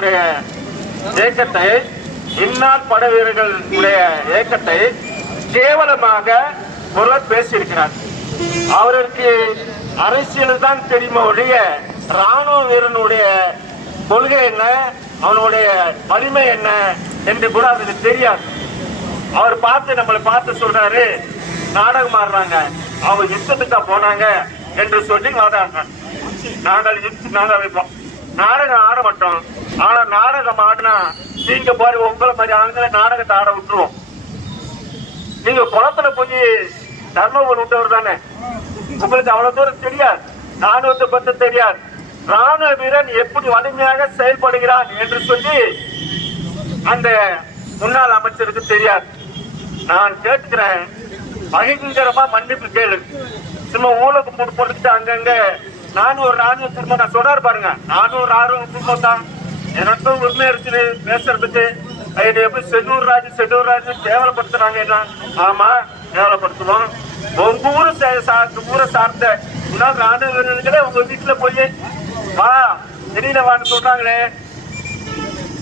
அவர்களுடைய இயக்கத்தை, இந்நாள் படை வீரர்களுடைய இயக்கத்தை கேவலமாக ஒருவர் பேசியிருக்கிறார். அவருக்கு அரசியல் தான் தெரியுமா ஒழிய ராணுவ வீரனுடைய கொள்கை என்ன, அவனுடைய வலிமை என்ன என்று கூட அவருக்கு தெரியாது. அவர் நம்மளை பார்த்து சொல்றாரு, நாடகம் ஆடுறாங்க, அவங்க யுத்தத்துக்கா போனாங்க என்று சொல்லி வாதாடுறாங்க. நாடகம் ஆட மாட்டோம். ஆனா நாடகம் ஆடினா நீங்க பாரு, உங்களை மாதிரி ஆண்களை நாடகத்தை ஆட விட்டுருவோம். நீங்க குளத்துல போய் தர்மபுரம் விட்டவர் தானே, உங்களுக்கு அவ்வளவு தூரம் தெரியாது, ராணுவத்தை பத்தி தெரியாது. ராணுவ வீரன் எப்படி வலிமையாக செயல்படுகிறான் என்று சொல்லி அந்த முன்னாள் அமைச்சருக்கு தெரியாது. நான் கேட்கிறேன், பயங்கரமா மன்னிப்பு கேளு. சும்மா ஊழலுக்கு மூணு போட்டுக்கிட்டு அங்கங்க நானும் ஒரு ராணுவ குடும்பம் நான் சொல்றாரு பாருங்க, நானும் ஒரு ராணுவ குடும்பம் தான், எனக்கும் உண்மை இருக்குது பேசுறதுக்கு. எப்படி செல்லூர் ராஜு கேவலப்படுத்துறாங்க. ஆமா, கேவலப்படுத்துவோம். உங்க ஊரை சார்ந்த ராணுவ வீரர்களே உங்க வீட்டுல போய் வா வெளியில வான்னு சொல்றாங்களே,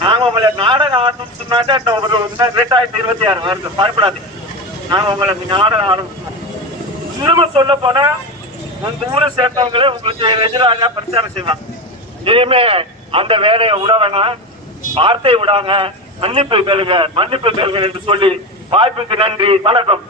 நாங்க உங்களை நாடகம் ஆடணும்னு சொன்னாக்க 2026 வருது, பயப்படாது, நாங்க உங்களை நாடகம் ஆரம்பிச்சோம். இன்னும் சொல்ல போனா உங்க ஊரை சேர்ந்தவங்களே உங்களுக்கு எதிராக பிரச்சாரம் செய்வாங்க. இனிமே அந்த வேலையை விட வேணாம், வார்த்தை விடாங்க, மன்னிப்பு கேளுங்க என்று சொல்லி வாய்ப்புக்கு நன்றி, வணக்கம்.